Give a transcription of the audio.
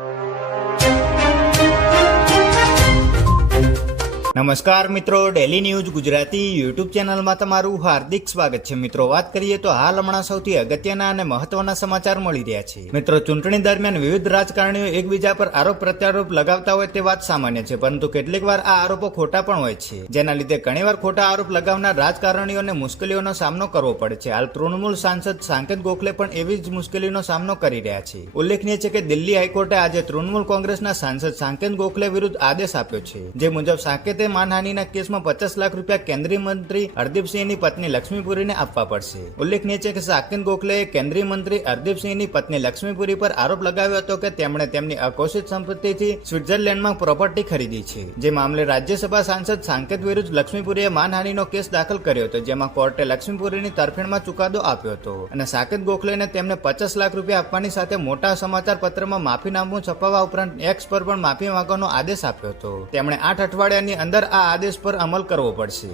you. નમસ્કાર મિત્રો daily news Gujarati YouTube ચેનલમાં તમારું હાર્દિક સ્વાગત છે. મિત્રો, વાત કરીએ તો હાલ હમણાં સૌથી અગત્યના અને મહત્વના સમાચાર મળી રહ્યા છે. મિત્રો, ચૂંટણી દરમિયાન વિવિધ રાજકારણીઓ એકબીજા પર આરોપ પ્રત્યારોપ લગાવતા હોય તે વાત સામાન્ય છે, પરંતુ કેટલીક વાર આ આરોપો ખોટા પણ હોય છે. જેના લીધે ઘણીવાર ખોટા આરોપ લગાવનાર રાજકારણીઓને મુશ્કેલીઓનો સામનો કરવો પડે છે. હાલ તૃણમૂલ સાંસદ સાંકેત ગોખલે પણ એવી જ મુશ્કેલીનો સામનો કરી રહ્યા છે. ઉલ્લેખનીય છે કે દિલ્હી હાઈકોર્ટે આજે તૃણમૂલ કોંગ્રેસના સાંસદ સાંકેત ગોખલે વિરુદ્ધ આદેશ આપ્યો છે. જે મુજબ સાંકેતે માનહાનિના કેસમાં પચાસ લાખ રૂપિયા કેન્દ્રીય મંત્રી હરદીપસિંહની પત્ની લક્ષ્મીપુરીને આપવા પડશે. ઉલ્લેખનીય છે કે સાકિન ગોખલેએ કેન્દ્રીય મંત્રી હરદીપસિંહની પત્ની લક્ષ્મીપુરી પર આરોપ લગાવ્યો હતો કે તેમણે તેમની અઘોષિત સંપત્તિથી સ્વિટ્ઝરલેન્ડમાં પ્રોપર્ટી ખરીદી છે. જે મામલે રાજ્યસભા સાંસદ સાંકેત વિરુદ્ધ લક્ષ્મીપુરીએ માનહાનિનો કેસ દાખલ કર્યો હતો, જેમાં કોર્ટે લક્ષ્મીપુરીની તરફેણમાં ચુકાદો આપ્યો હતો. અને સાકેત ગોખલેને તેમને પચાસ લાખ રૂપિયા આપવાની સાથે મોટા સમાચાર પત્રમાં માફીનામું છપાવવા ઉપરાંત એક્સ પર પણ માફી માંગવાનો આદેશ આપ્યો હતો. તેમણે આઠ અઠવાડિયાની અંદર આ આદેશ પર અમલ કરવો પડશે.